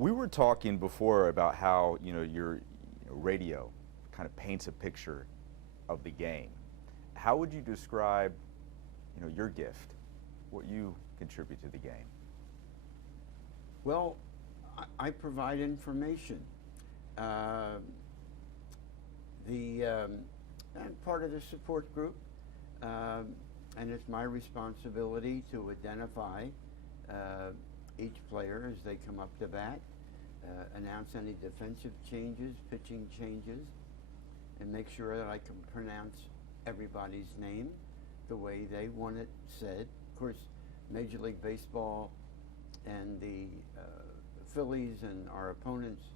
We were talking before about how your radio kind of paints a picture of the game. How would you describe your gift, what you contribute to the game? Well, I provide information. I'm part of the support group, and it's my responsibility to identify each player as they come up to bat, announce any defensive changes, pitching changes, and make sure that I can pronounce everybody's name the way they want it said. Of course, Major League Baseball and the Phillies and our opponents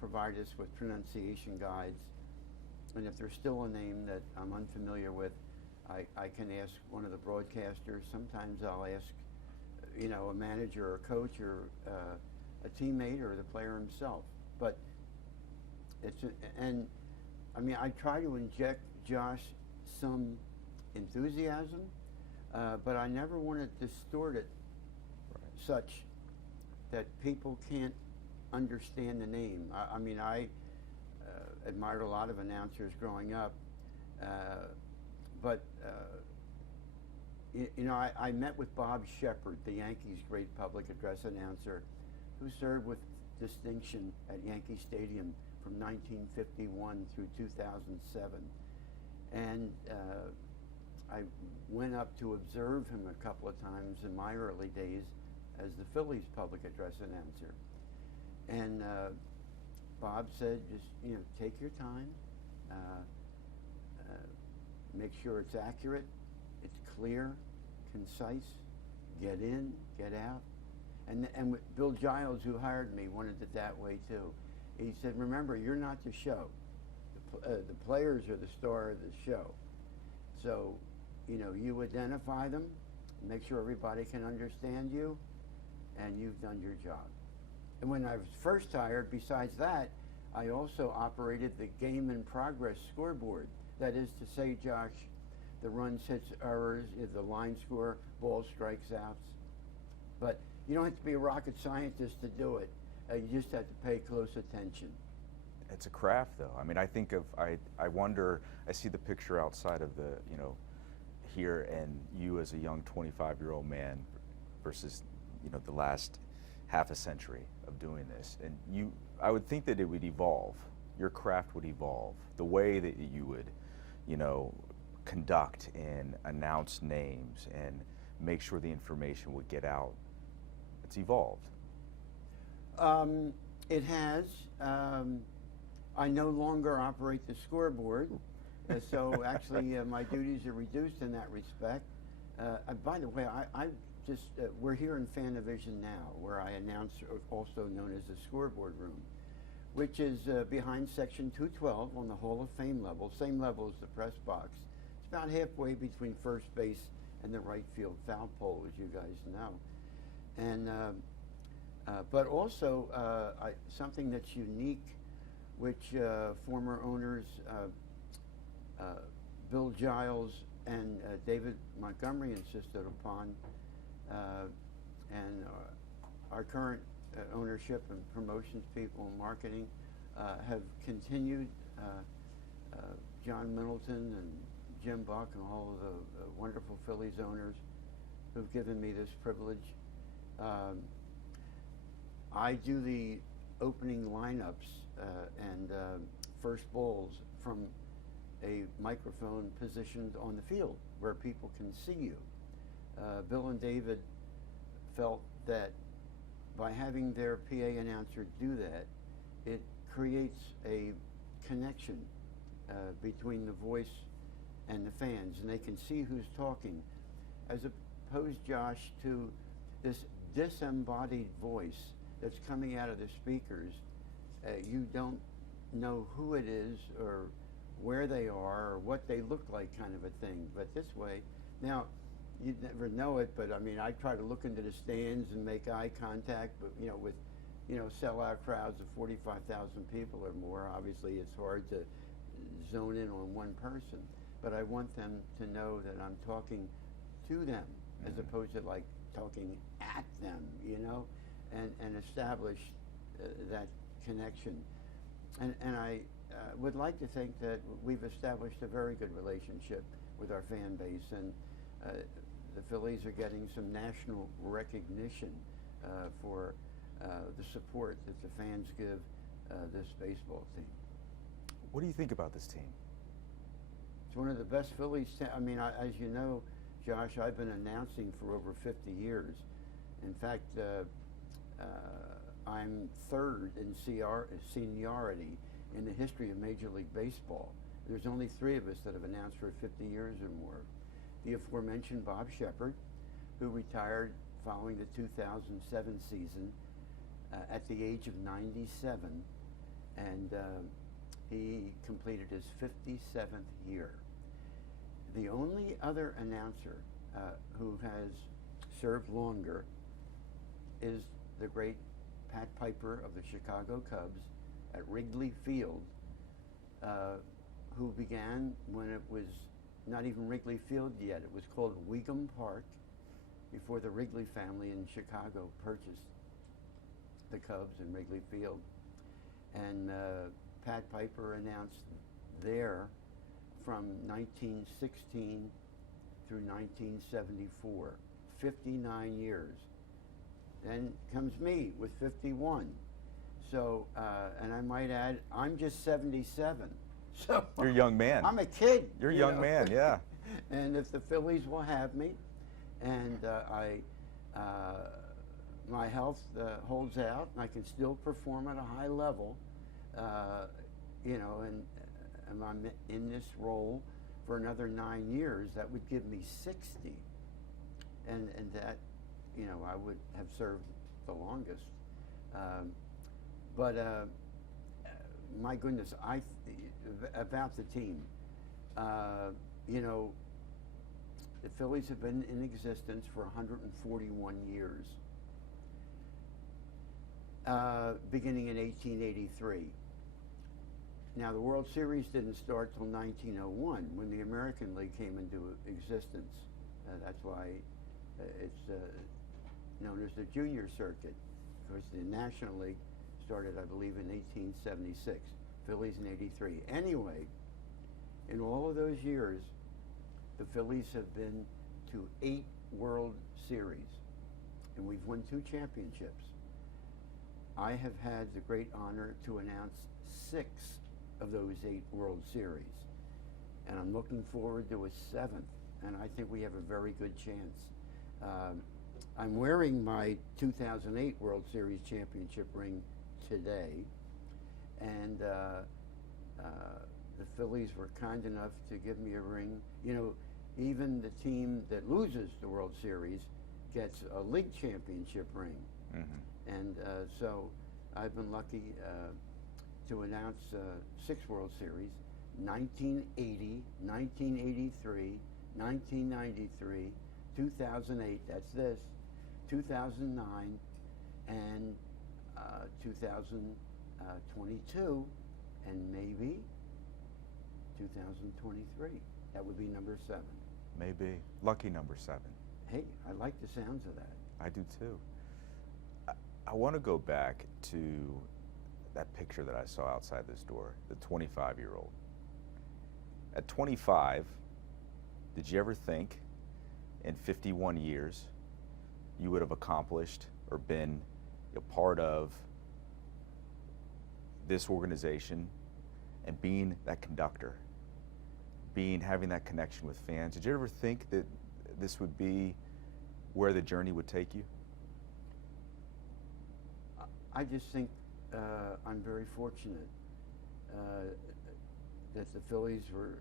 provide us with pronunciation guides. And if there's still a name that I'm unfamiliar with, I can ask one of the broadcasters. Sometimes I'll ask, a manager or a coach or a teammate or the player himself. But I try to inject Josh some enthusiasm, but I never want to distort it such that people can't understand the name. I admired a lot of announcers growing up, but I met with Bob Shepard, the Yankees' great public address announcer, who served with distinction at Yankee Stadium from 1951 through 2007. And I went up to observe him a couple of times in my early days as the Phillies public address announcer. And Bob said, just take your time, make sure it's accurate, it's clear, concise, get in, get out. And Bill Giles, who hired me, wanted it that way too. He said, remember, you're not the show. The players are the star of the show. So, you identify them, make sure everybody can understand you, and you've done your job. And when I was first hired, besides that, I also operated the game in progress scoreboard. That is to say, Josh, the runs, hits, errors, the line score, ball strikes, outs. But you don't have to be a rocket scientist to do it. You just have to pay close attention. It's a craft, though. I wonder, I see the picture outside of the, here, and you as a young 25-year-old man versus, the last half a century of doing this. And I would think that it would evolve. Your craft would evolve. The way that you would, conduct and announce names and make sure the information would get out. It's evolved. It has. I no longer operate the scoreboard, so actually my duties are reduced in that respect. By the way, we're here in Fanavision now, where I announce, also known as the scoreboard room, which is behind Section 212 on the Hall of Fame level, same level as the press box. It's about halfway between first base and the right field foul pole, as you guys know. And but also something that's unique, which former owners Bill Giles and David Montgomery insisted upon, and our current ownership and promotions people and marketing have continued. John Middleton and Jim Buck and all of the wonderful Phillies owners who've given me this privilege. I do the opening lineups and first balls from a microphone positioned on the field where people can see you. Bill and David felt that by having their PA announcer do that, it creates a connection between the voice and the fans, and they can see who's talking, as opposed, Josh, to this disembodied voice that's coming out of the speakers. You don't know who it is or where they are or what they look like, kind of a thing. But this way, now, you'd never know it, but I try to look into the stands and make eye contact, but with sellout crowds of 45,000 people or more, obviously it's hard to zone in on one person. But I want them to know that I'm talking to them, as opposed to like talking at them, and establish that connection. And I would like to think that we've established a very good relationship with our fan base, and the Phillies are getting some national recognition for the support that the fans give this baseball team. What do you think about this team? It's one of the best Phillies. I mean, as you know, Josh, I've been announcing for over 50 years. In fact, I'm third in seniority in the history of Major League Baseball. There's only 3 of us that have announced for 50 years or more. The aforementioned Bob Shepard, who retired following the 2007 season at the age of 97, and he completed his 57th year. The only other announcer who has served longer is the great Pat Piper of the Chicago Cubs at Wrigley Field, who began when it was not even Wrigley Field yet. It was called Weegham Park before the Wrigley family in Chicago purchased the Cubs and Wrigley Field. And Pat Piper announced there from 1916 through 1974, 59 years. Then comes me with 51. So, and I might add, I'm just 77. So You're a young man. I'm a kid. You're a young man, yeah. And if the Phillies will have me, and my health holds out, and I can still perform at a high level, you know, and I'm in this role for another 9 years, that would give me 60. And that, you know, I would have served the longest. But my goodness, about the team, you know, the Phillies have been in existence for 141 years, beginning in 1883. Now, the World Series didn't start till 1901, when the American League came into existence. That's why it's known as the Junior Circuit. Of course, the National League started, I believe, in 1876. Phillies in 83. Anyway, in all of those years, the Phillies have been to 8 World Series, and we've won 2 championships. I have had the great honor to announce 6 of those 8 World Series, and I'm looking forward to a 7th, and I think we have a very good chance. I'm wearing my 2008 World Series championship ring today, and the Phillies were kind enough to give me a ring. You know, even the team that loses the World Series gets a league championship ring. Mm-hmm. And so I've been lucky to announce 6 World Series: 1980, 1983, 1993, 2008, that's this, 2009, and 2022, and maybe 2023. That would be number 7. Maybe. Lucky number 7. Hey, I like the sounds of that. I do too. I want to go back to that picture that I saw outside this door, the 25-year-old. At 25, did you ever think in 51 years you would have accomplished or been a part of this organization and being that conductor, having that connection with fans? Did you ever think that this would be where the journey would take you? I just think I'm very fortunate that the Phillies were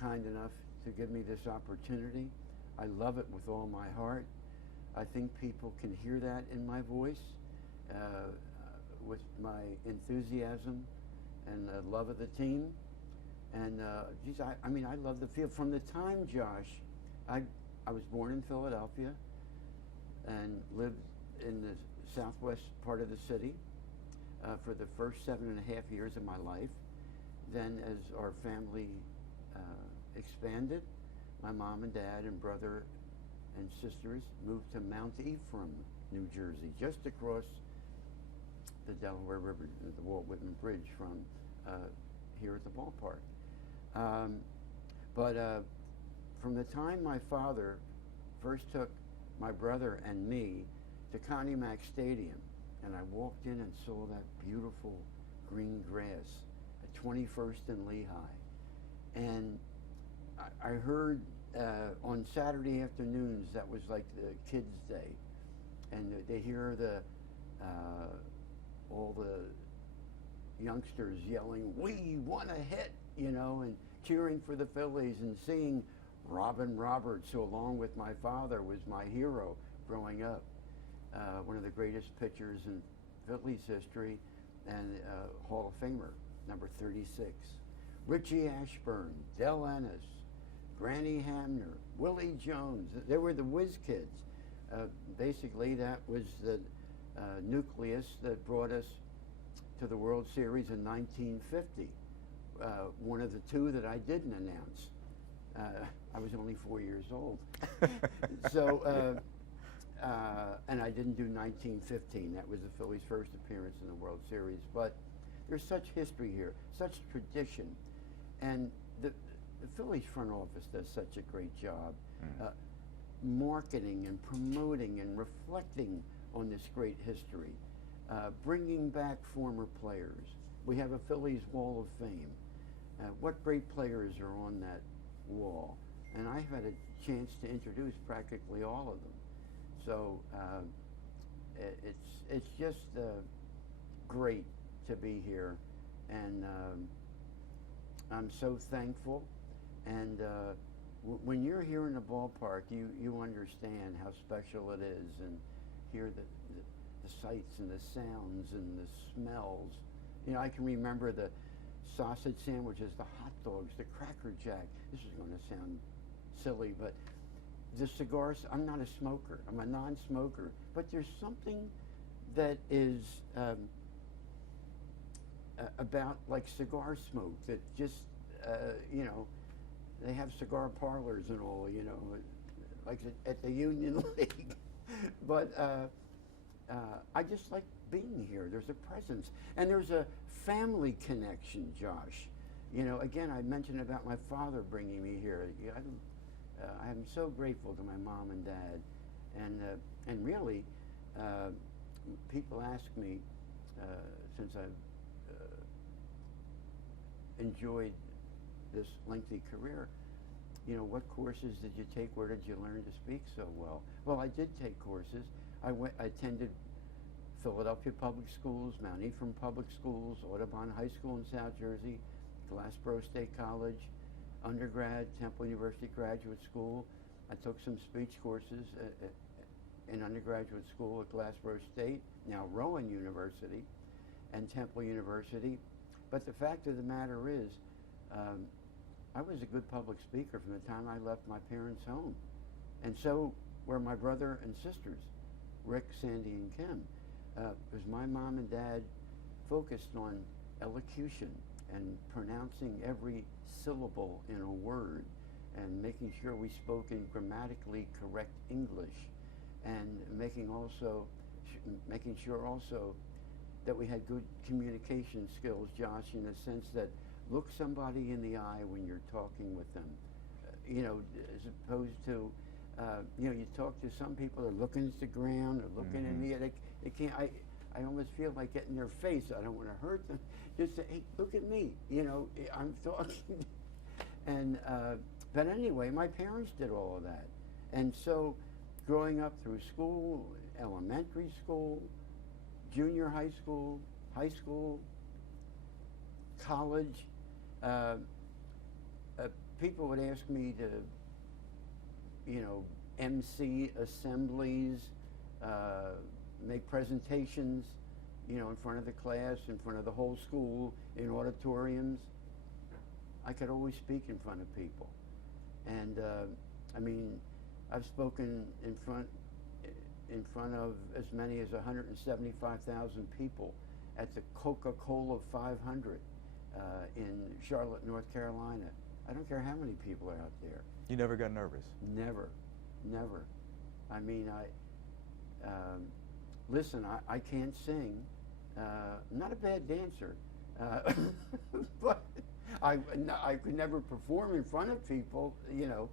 kind enough to give me this opportunity. I love it with all my heart. I think people can hear that in my voice, with my enthusiasm and love of the team. And geez, I mean, I love the field. From the time, Josh, I was born in Philadelphia and lived in the southwest part of the city for the first 7.5 years of my life. Then as our family expanded, my mom and dad and brother and sisters moved to Mount Ephraim, New Jersey, just across the Delaware River, the Walt Whitman Bridge from here at the ballpark. But from the time my father first took my brother and me to Connie Mack Stadium, and I walked in and saw that beautiful green grass at 21st and Lehigh. And I heard on Saturday afternoons, that was like the kids' day, and they hear all the youngsters yelling, "We want a hit," you know, and cheering for the Phillies, and seeing Robin Roberts, who along with my father was my hero growing up, one of the greatest pitchers in Phillies history, and Hall of Famer, number 36. Richie Ashburn, Del Ennis, Granny Hamner, Willie Jones. They were the whiz kids. Basically, that was the nucleus that brought us to the World Series in 1950. One of the two that I didn't announce. I was only 4 years old. So, and I didn't do 1915. That was the Phillies' first appearance in the World Series. But there's such history here, such tradition. And the Phillies front office does such a great job marketing and promoting and reflecting on this great history, bringing back former players. We have a Phillies Wall of Fame. What great players are on that wall? And I've had a chance to introduce practically all of them. So it's just great to be here, and I'm so thankful. And when you're here in the ballpark, you understand how special it is, and hear the sights and the sounds and the smells. You know, I can remember the sausage sandwiches, the hot dogs, the Cracker Jack. This is going to sound silly, but the cigars. I'm not a smoker. I'm a non-smoker. But there's something that is about like cigar smoke that just, you know, they have cigar parlors and all, you know, like at the Union League. But I just like being here. There's a presence, and there's a family connection, Josh. You know, again, I mentioned about my father bringing me here. I'm so grateful to my mom and dad, and really, people ask me, since I've enjoyed this lengthy career, you know, what courses did you take? Where did you learn to speak so well? Well, I did take courses. I attended Philadelphia Public Schools, Mount Ephraim Public Schools, Audubon High School in South Jersey, Glassboro State College, undergrad, Temple University Graduate School. I took some speech courses in undergraduate school at Glassboro State, now Rowan University, and Temple University. But the fact of the matter is, I was a good public speaker from the time I left my parents' home. And so were my brother and sisters, Rick, Sandy, and Kim. Because my mom and dad focused on elocution and pronouncing every syllable in a word, and making sure we spoke in grammatically correct English, and making sure also that we had good communication skills, Josh, in the sense that look somebody in the eye when you're talking with them, you know, as opposed to, you know, you talk to some people, they're looking at the ground, or looking in the air, they can't, I almost feel like getting in their face. I don't want to hurt them. Just say, hey, look at me, you know, I'm talking. And, but anyway, my parents did all of that. And so growing up through school, elementary school, junior high school, college, people would ask me to, you know, MC assemblies, make presentations, you know, in front of the class, in front of the whole school, in auditoriums. I could always speak in front of people. And I mean, I've spoken in front of as many as 175,000 people at the Coca-Cola 500 in Charlotte, North Carolina. I don't care how many people are out there. You never got nervous? Never. I mean, listen, I can't sing. not a bad dancer, but I could never perform in front of people, you know.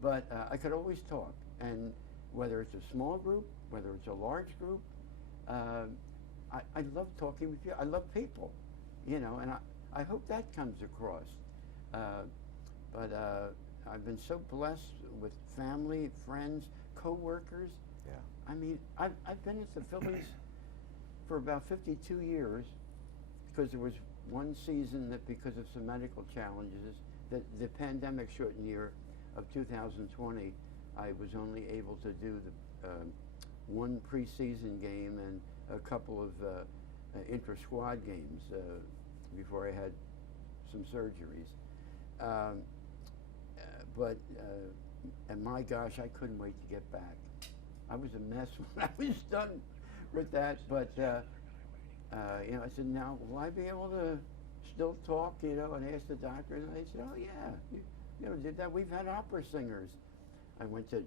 But I could always talk, and whether it's a small group, whether it's a large group, I love talking with you. I love people, you know, and I hope that comes across. But I've been so blessed with family, friends, co-workers. Yeah. I mean, I've been at the Phillies for about 52 years, because there was one season that, because of some medical challenges, the pandemic shortened year of 2020, I was only able to do the one preseason game and a couple of inter-squad games before I had some surgeries. And my gosh, I couldn't wait to get back. I was a mess when I was done with that, but you know, I said, now will I be able to still talk, you know, and ask the doctor? And they said, oh yeah, you know, did that. We've had opera singers. I went to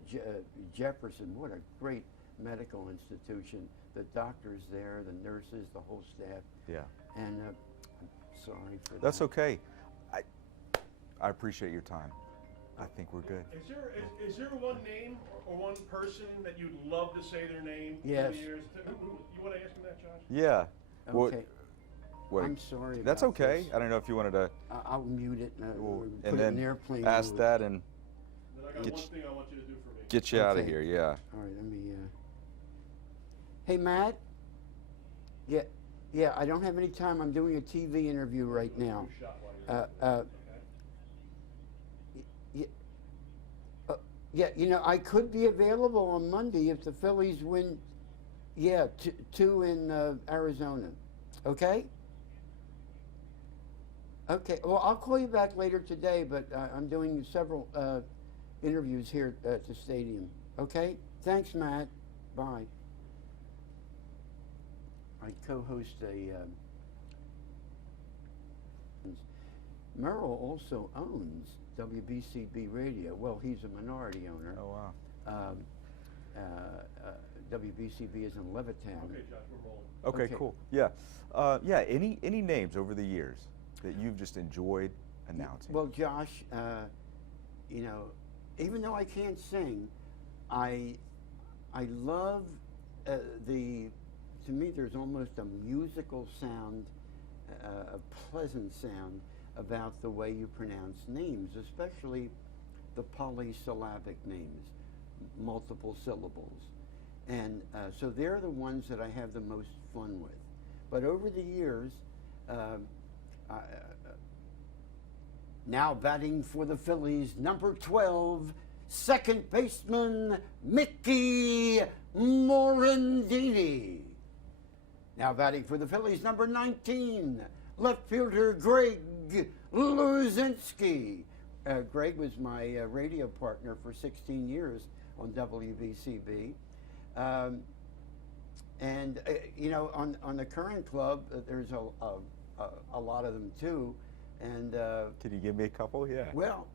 Jefferson. What a great medical institution. The doctors there, the nurses, the whole staff. Yeah. And I'm sorry for that. That's okay. I appreciate your time. I think we're good. Is there one name or one person that you'd love to say their name? Yes. You want to ask him that, Josh? Yeah. Okay. What, I'm sorry. that's about okay. this. I don't know if you wanted to. I'll mute it and put and it then in airplane ask mode. that and Then I got Get one you- thing I want you to do for me. get you out of Okay. here. Yeah. All right, let me. Hey, Matt. Yeah. I don't have any time. I'm doing a TV interview right now. Shot while you're Uh, Yeah, you know, I could be available on Monday if the Phillies win. Yeah, two in Arizona. Okay? Okay, well, I'll call you back later today, but I'm doing several interviews here at the stadium. Okay? Thanks, Matt. Bye. I co-host a... Merrill also owns WBCB Radio. Well, he's a minority owner. Oh wow. WBCB is in Levittown. Okay, Josh, we're rolling. Okay, Okay. cool. Yeah. Yeah. Any names over the years that you've just enjoyed announcing? Well, Josh, you know, even though I can't sing, I love to me there's almost a musical sound, a pleasant sound about the way you pronounce names, especially the polysyllabic names, multiple syllables. And so they're the ones that I have the most fun with. But over the years, now batting for the Phillies, number 12, second baseman Mickey Morandini. Now batting for the Phillies, number 19, left fielder Greg Luzinski. Greg was my radio partner for 16 years on WBCB. You know, on the current club, there's a lot of them too. And Can you give me a couple? Yeah. well,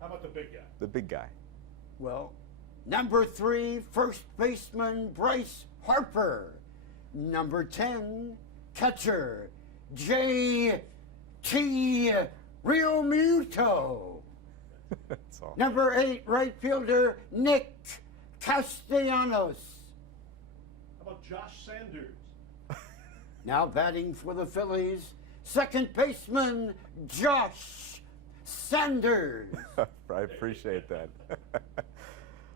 How about the big guy? The big guy. well, number 3, first baseman Bryce Harper. Number 10, catcher J.T. Realmuto. That's all. Number 8, right fielder Nick Castellanos. How about Josh Sanders? Now batting for the Phillies, second baseman Josh Sanders. I appreciate that.